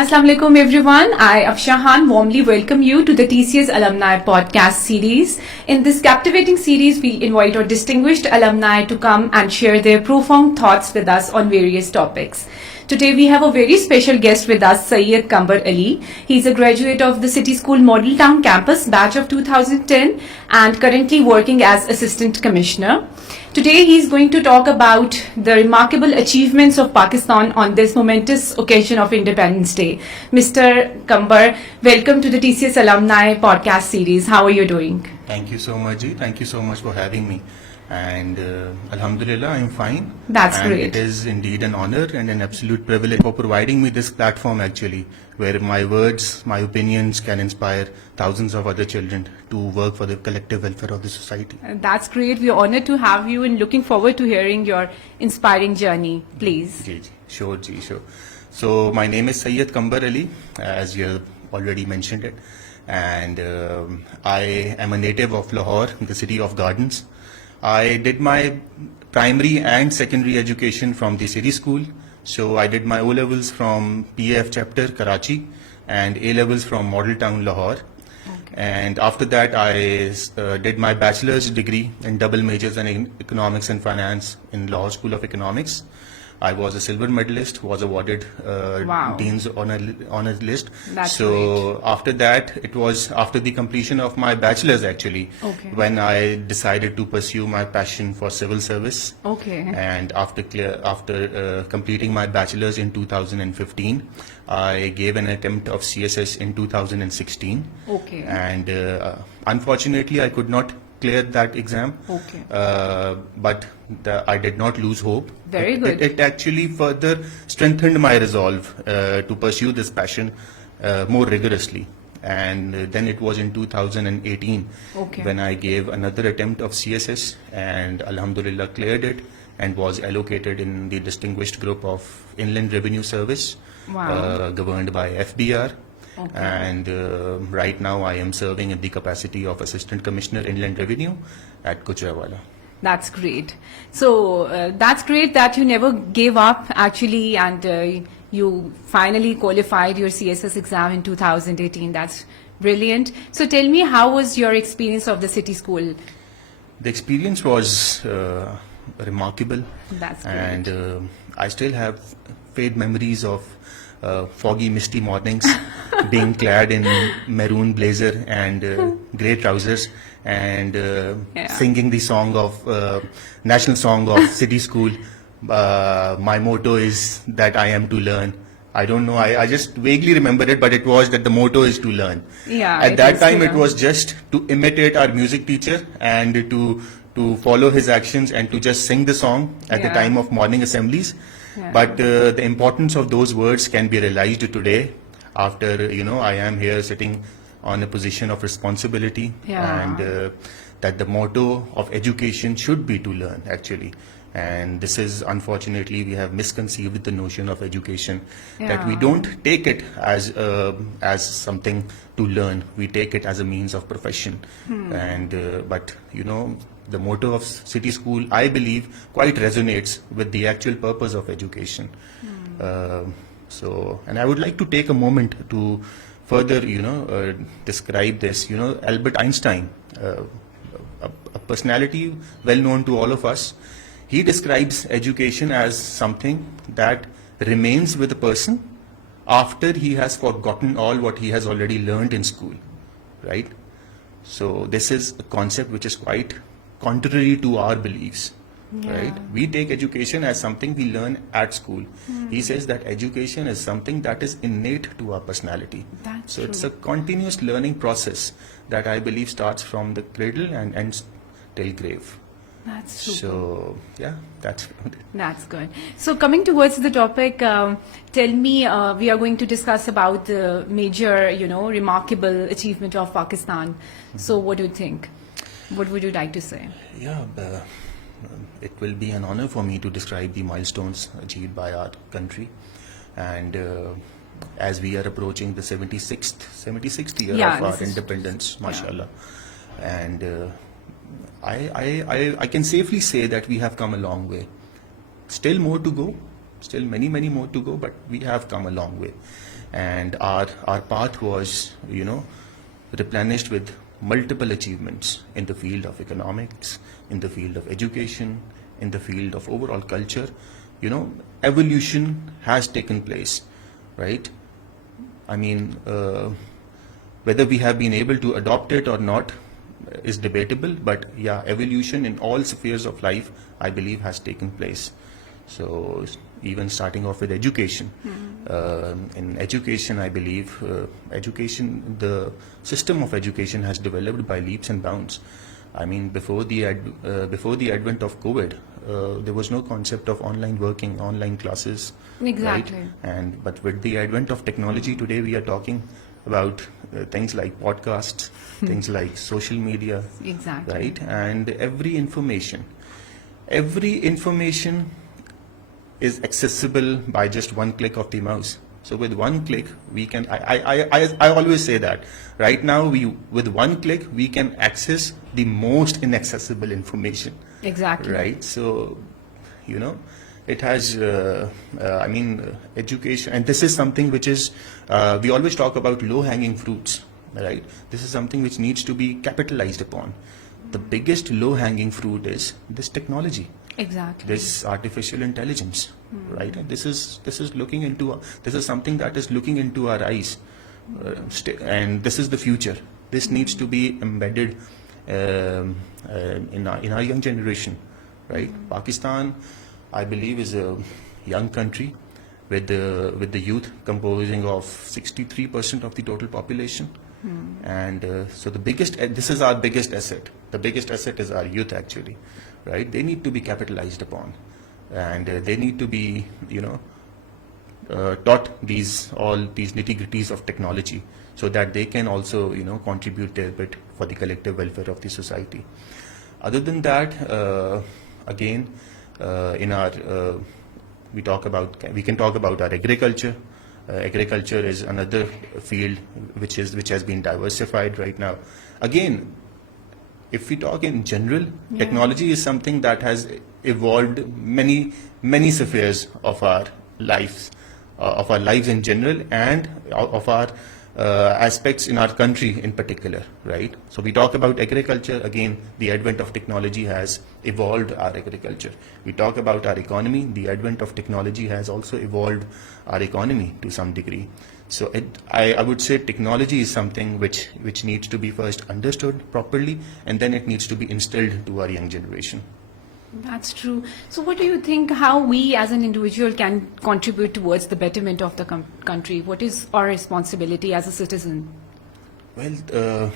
Assalamu alaikum everyone. I, Afshahan, warmly welcome you to the TCS Alumni Podcast series. In this captivating series, we invite our distinguished alumni to come and share their profound thoughts with us on various topics. Today we have a very special guest with us, Syed Qamber Ali. He is a graduate of the City School Model Town campus, batch of 2010, and currently working as Assistant Commissioner. Today he is going to talk about the remarkable achievements of Pakistan on this momentous occasion of Independence Day. Mr. Qamber, welcome to the TCS Alumni Podcast series. How are you doing? Thank you so much, Ji. Thank you so much for having me. And Alhamdulillah, I'm fine. That's and great. It is indeed an honor and an absolute privilege for providing me this platform actually, where my words, my opinions can inspire thousands of other children to work for the collective welfare of the society. That's great. We're honored to have you and looking forward to hearing your inspiring journey. Please. Ji. Sure, Ji, sure. So my name is Syed Qamber Ali, as you have already mentioned it. And I am a native of Lahore, the city of gardens. I did my primary and secondary education from the city school. So I did my O-levels from PAF chapter, Karachi, and A-levels from Model Town, Lahore. Okay. And after that, I did my bachelor's degree in double majors in economics and finance in Lahore School of Economics. I was a silver medalist, was awarded Dean's honor list. That's so great. After that, it was after the completion of my bachelor's actually, when I decided to pursue my passion for civil service. Okay. And after completing my bachelor's in 2015, I gave an attempt of CSS in 2016. Okay. And unfortunately, I could not clear that exam. Okay. But I did not lose hope. Very good. It actually further strengthened my resolve to pursue this passion more rigorously. And then it was in 2018 when I gave another attempt of CSS and Alhamdulillah cleared it and was allocated in the distinguished group of Inland Revenue Service governed by FBR. Okay. And right now I am serving in the capacity of Assistant Commissioner Inland Revenue at Gujranwala. That's great. So that's great that you never gave up actually, and you finally qualified your CSS exam in 2018. That's brilliant. So tell me, how was your experience of the city school? The experience was remarkable. That's great. And I still have fade memories of foggy, misty mornings, being clad in maroon blazer and grey trousers, and singing the song of national song of city school. My motto is that I am to learn. I don't know. I just vaguely remember it, but it was that the motto is to learn. Yeah. At that time, it was just to imitate our music teacher and to follow his actions and to just sing the song at the time of morning assemblies. Yeah. But the importance of those words can be realized today after, I am here sitting on a position of responsibility, and that the motto of education should be to learn actually. And this is, unfortunately, we have misconceived the notion of education, that we don't take it as something to learn. We take it as a means of profession. And but the motto of city school, I believe, quite resonates with the actual purpose of education. And I would like to take a moment to further, describe this. Albert Einstein, a personality well known to all of us, he describes education as something that remains with a person after he has forgotten all what he has already learned in school, right? So this is a concept which is quite contrary to our beliefs, right? We take education as something we learn at school. He says that education is something that is innate to our personality. That's so true. It's a continuous learning process that I believe starts from the cradle and ends till grave. That's super. So, that's it. That's good. So coming towards the topic, tell me, we are going to discuss about the major, remarkable achievement of Pakistan. So what do you think? What would you like to say? It will be an honor for me to describe the milestones achieved by our country. And as we are approaching the 76th year of our independence, mashallah. And I can safely say that we have come a long way. Still more to go, still many more to go, but we have come a long way. and our path was, replenished with multiple achievements in the field of economics, in the field of education, in the field of overall culture. Evolution has taken place, right? I mean, whether we have been able to adopt it or not is debatable, but yeah, evolution in all spheres of life, I believe, has taken place. So even starting off with education, in education, I believe, the system of education has developed by leaps and bounds. I mean, before the advent of COVID, there was no concept of online working, online classes. Exactly. Right? But with the advent of technology today, we are talking about things like podcasts, things like social media. Exactly. Right? And every information is accessible by just one click of the mouse. So with one click, we can, I always say that, right now, with one click, we can access the most inaccessible information. Exactly. Right? So, it has, education, and this is something which is, we always talk about low-hanging fruits, right? This is something which needs to be capitalized upon. The biggest low-hanging fruit is this technology. Exactly. This artificial intelligence, right? And this is something that is looking into our eyes, and this is the future. This needs to be embedded in our young generation, right? Pakistan, I believe, is a young country with the youth composing of 63% of the total population. And so this is our biggest asset. The biggest asset is our youth, actually, right? They need to be capitalized upon, and they need to be, taught all these nitty-gritties of technology, so that they can also, contribute their bit for the collective welfare of the society. Other than that, again, we can talk about our agriculture. Agriculture is another field which has been diversified right now. Again, if we talk in general, technology is something that has evolved many spheres of our lives, in general, and of our aspects in our country in particular, right? So we talk about agriculture. Again, the advent of technology has evolved our agriculture. We talk about our economy. The advent of technology has also evolved our economy to some degree. So I would say technology is something which needs to be first understood properly, and then it needs to be instilled to our young generation. That's true. So what do you think, how we as an individual can contribute towards the betterment of the country? What is our responsibility as a citizen? Well,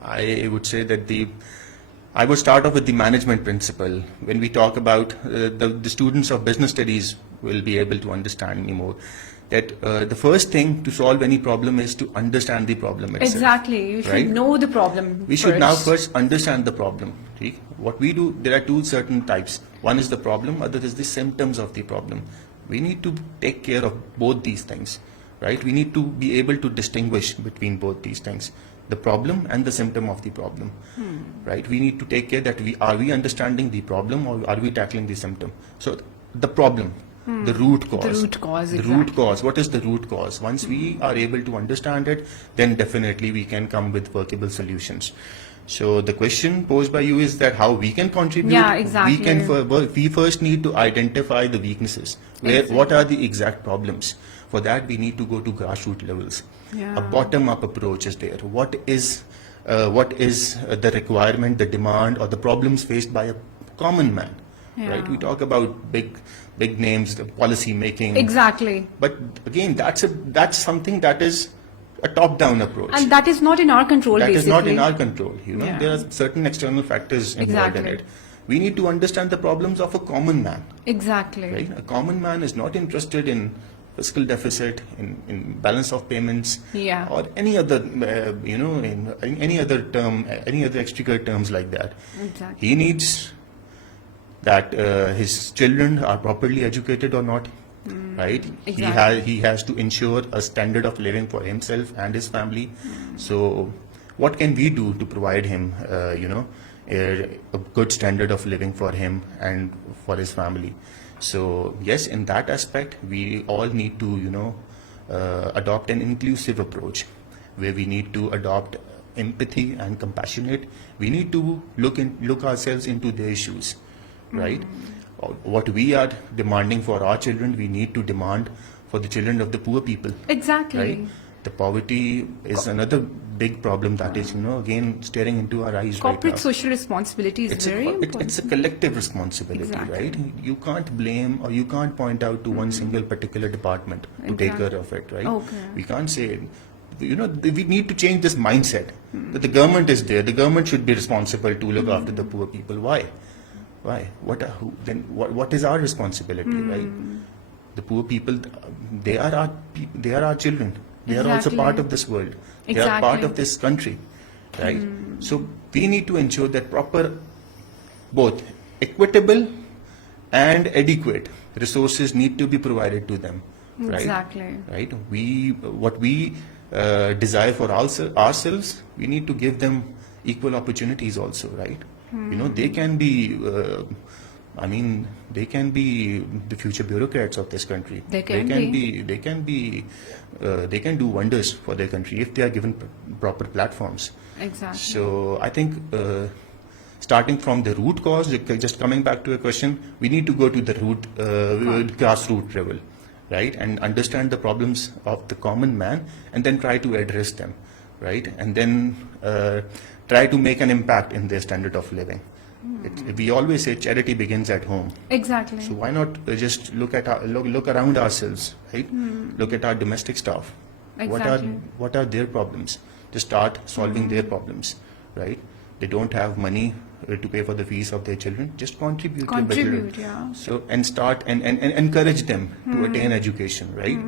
I would say that I would start off with the management principle. When we talk about the students of business studies will be able to understand me more, that the first thing to solve any problem is to understand the problem itself. Exactly. You should know the problem. We should now first understand the problem. See? What we do, there are two certain types. One is the problem, other is the symptoms of the problem. We need to take care of both these things, right? We need to be able to distinguish between both these things, the problem and the symptom of the problem, right? We need to take care that are we understanding the problem, or are we tackling the symptom? So the problem, the root cause. The root cause, the exactly. root cause. What is the root cause? Once we are able to understand it, then definitely we can come with workable solutions. So the question posed by you is that how we can contribute. Yeah, exactly. We first need to identify the weaknesses. What are the exact problems? For that, we need to go to grassroots levels. Yeah. A bottom-up approach is there. What is the requirement, the demand, or the problems faced by a common man? Yeah. Right? We talk about big names, the policy making. Exactly. But again, that's something that is a top-down approach. And that is not in our control, That basically. is not in our control. Yeah. There are certain external factors involved in it. We need to understand the problems of a common man. Exactly. Right? A common man is not interested in fiscal deficit, in balance of payments, or any other, in any other term, any other extracurricular terms like that. Exactly. He needs that his children are properly educated or not. Right? Exactly. He has to ensure a standard of living for himself and his family. So what can we do to provide him, a good standard of living for him and for his family? So yes, in that aspect, we all need to, adopt an inclusive approach, where we need to adopt empathy and compassionate. We need to look ourselves into their shoes, right? What we are demanding for our children, we need to demand for the children of the poor people. Exactly. Right? The poverty is another big problem that is, again, staring into our eyes Corporate right now. social responsibility is very important. It's a collective responsibility, Exactly. right? You can't blame or you can't point out to one single particular department to take care of it, right? Okay. We can't say, we need to change this mindset that the government is there. The government should be responsible to look after the poor people. Why? What is our responsibility, right? The poor people, they are our children. They are also part of this world. They are part of this country, right? So we need to ensure that proper, both equitable and adequate resources need to be provided to them, right? Exactly. Right? What we desire for ourselves, we need to give them equal opportunities also, right? They can be. They can be the future bureaucrats of this country. They can do wonders for their country if they are given proper platforms. Exactly. So I think starting from the root cause, just coming back to a question, we need to go to the grassroots level, right, and understand the problems of the common man, and then try to address them, right, and then try to make an impact in their standard of living. We always say charity begins at home. Exactly. So why not just look around ourselves, right? Look at our domestic staff. Exactly. What are their problems? Just start solving their problems, right? They don't have money to pay for the fees of their children. Just contribute to the children. Yeah. So and start and encourage them to attain education, right?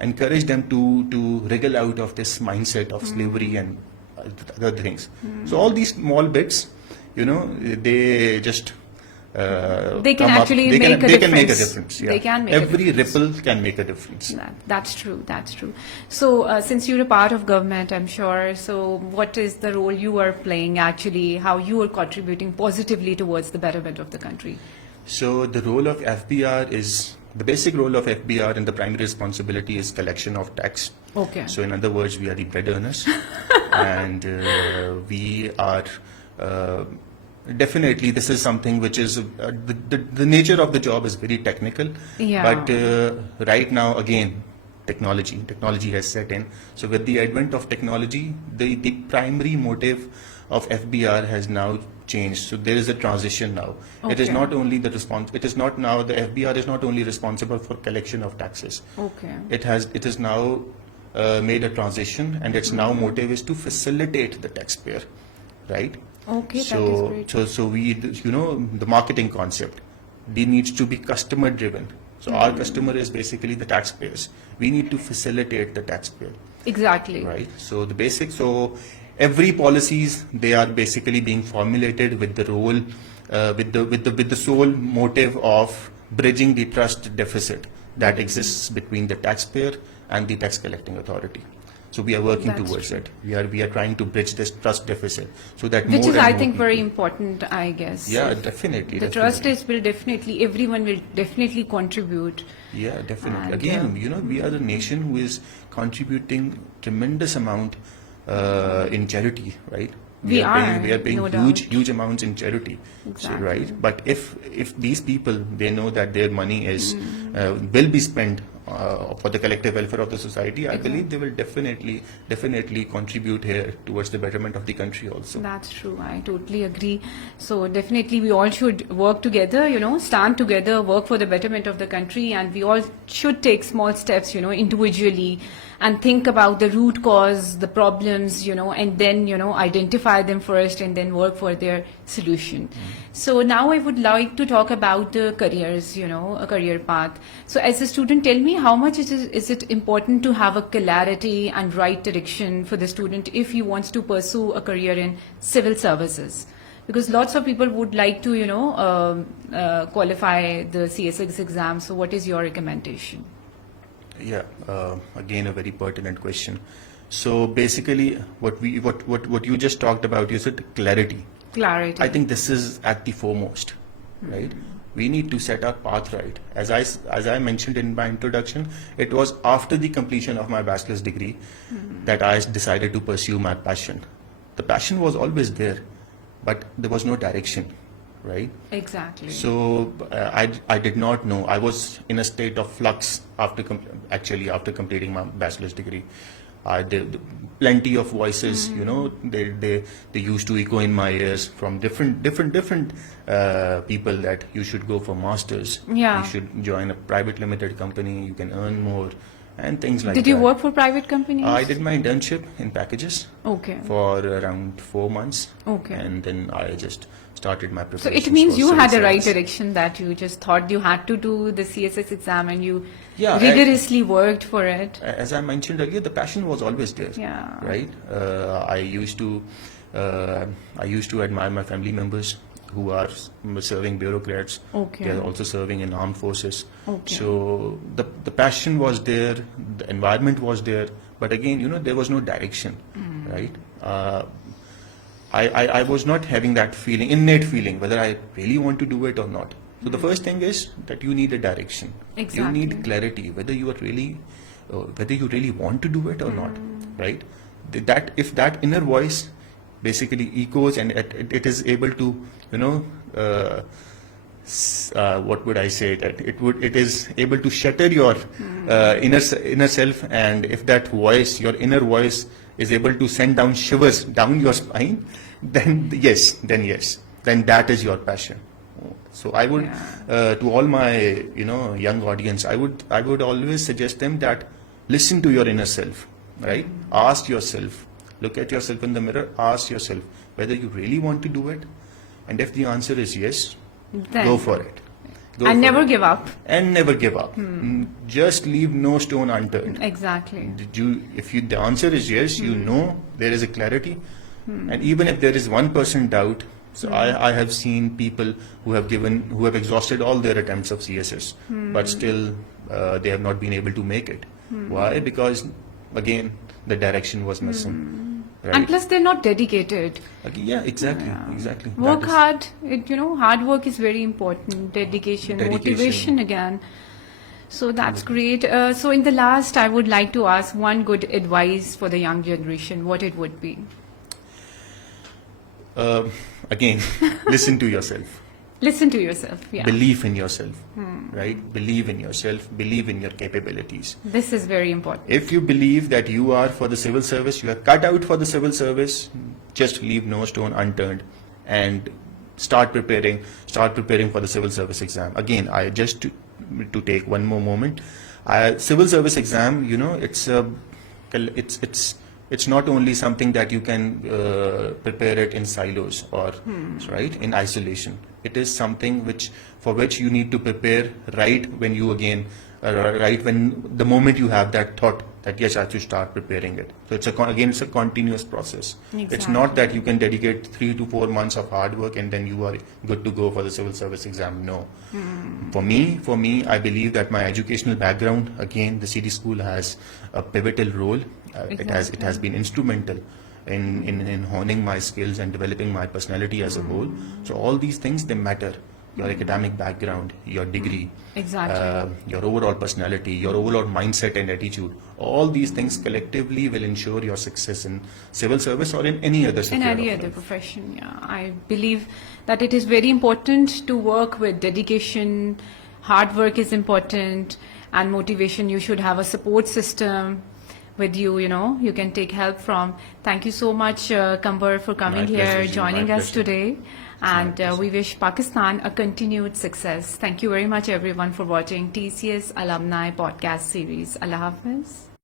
Encourage them to wriggle out of this mindset of slavery and other things. So all these small bits, they just they can actually make a difference. Can make a difference. Yeah. They can make Every ripple can make a difference. That's true. So since you're a part of government, I'm sure, so what is the role you are playing actually, how you are contributing positively towards the betterment of the country? So the role of FBR is, the basic role of FBR and the primary responsibility is collection of tax. Okay. So in other words, we are the bread earners and we are definitely, this is something which is the nature of the job is very technical. Yeah. But right now, again, technology has set in. So with the advent of technology, the primary motive of FBR has now changed. So there is a transition now. Okay. It is not only the FBR is not only responsible for collection of taxes. Okay. It is now made a transition, and its now motive is to facilitate the taxpayer, right? Okay, that is great. So we, the marketing concept, it needs to be customer driven. So our customer is basically the taxpayers. We need to facilitate the taxpayer. Exactly. Right. So the basic, every policies, they are basically being formulated with the role, with the sole motive of bridging the trust deficit that exists between the taxpayer and the tax collecting authority. So we are working towards it. We are trying to bridge this trust deficit so that which more is, and I more think, people, very important, I guess. Yeah, definitely. The trust will definitely, everyone will definitely contribute. Yeah, definitely. And, Again, we are the nation who is contributing tremendous amount in charity, right? We are paying no huge amounts in charity, Exactly. so, right? But if these people, they know that their money is will be spent for the collective welfare of the society, I believe they will definitely contribute here towards the betterment of the country also. That's true. I totally agree. So definitely we all should work together, stand together, work for the betterment of the country, and we all should take small steps, individually, and think about the root cause, the problems, and then, identify them first and then work for their solution. So now I would like to talk about the careers, a career path. So as a student, tell me how much is it important to have a clarity and right direction for the student if he wants to pursue a career in civil services? Because lots of people would like to, qualify the CSX exam. So what is your recommendation? Yeah, again, a very pertinent question. So basically, what you just talked about, you said clarity. Clarity. I think this is at the foremost, right? We need to set our path right. As I mentioned in my introduction, it was after the completion of my bachelor's degree that I decided to pursue my passion. The passion was always there, but there was no direction, right? Exactly. So I did not know. I was in a state of flux after completing my bachelor's degree. I did plenty of voices, they used to echo in my ears from different people that you should go for masters. Yeah. You should join a private limited company. You can earn more and things like that. Did you work for private companies? I did my internship in packages. Okay. For around 4 months. Okay. And then I just started my So preparation. it means you had the right direction, that you just thought you had to do the CSS exam and you rigorously worked for it. As I mentioned earlier, the passion was always there. Yeah. Right. I used to admire my family members who are serving bureaucrats. Okay. They are also serving in armed forces. Okay. So the passion was there, the environment was there, but again, there was no direction. Right. I was not having that innate feeling, whether I really want to do it or not. So the first thing is that you need a direction. Exactly. You need clarity, whether you really want to do it or not, right? That if that inner voice basically echoes and it is able to, what would I say, that it is able to shatter your inner self, and if that voice, your inner voice, is able to send down shivers down your spine, then that is your passion. So I would, to all my young audience, I would always suggest them that listen to your inner self, right? Ask yourself, look at yourself in the mirror, ask yourself whether you really want to do it, and if the answer is yes, then go for it. And never give up. And never give up. Just leave no stone unturned. Exactly. The answer is yes, there is a clarity, and even if there is 1% doubt, so I have seen people who have exhausted all their attempts of CSS, but still they have not been able to make it. Why? Because again, the direction was missing. Right? And plus, they're not dedicated. Okay, yeah, exactly. Work hard. Hard work is very important. Dedication, motivation again. So that's great. So in the last, I would like to ask one good advice for the young generation. What it would be? Again, listen to yourself. Listen to yourself. Yeah. Believe in yourself. Right? Believe in yourself. Believe in your capabilities. This is very important. If you believe that you are for the civil service, you are cut out for the civil service, just leave no stone unturned and start preparing for the civil service exam. Again, to take one more moment, civil service exam, it's not only something that you can prepare it in silos or right in isolation. It is something for which you need to prepare right when the moment you have that thought that yes, I have to start preparing it. So it's a continuous process. Exactly. It's not that you can dedicate 3 to 4 months of hard work and then you are good to go for the civil service exam. No. For me, I believe that my educational background, again, the city school has a pivotal role. It has been instrumental in honing my skills and developing my personality as a whole. So all these things, they matter. Your academic background, your degree, your overall personality, your overall mindset and attitude, all these things collectively will ensure your success in civil service or in any other sector. In any other profession, yeah. I believe that it is very important to work with dedication. Hard work is important, and motivation. You should have a support system with you, you can take help from. Thank you so much, Qamber, for coming here, joining us today. And we wish Pakistan a continued success. Thank you very much, everyone, for watching TCS Alumni Podcast series. Allah Hafiz.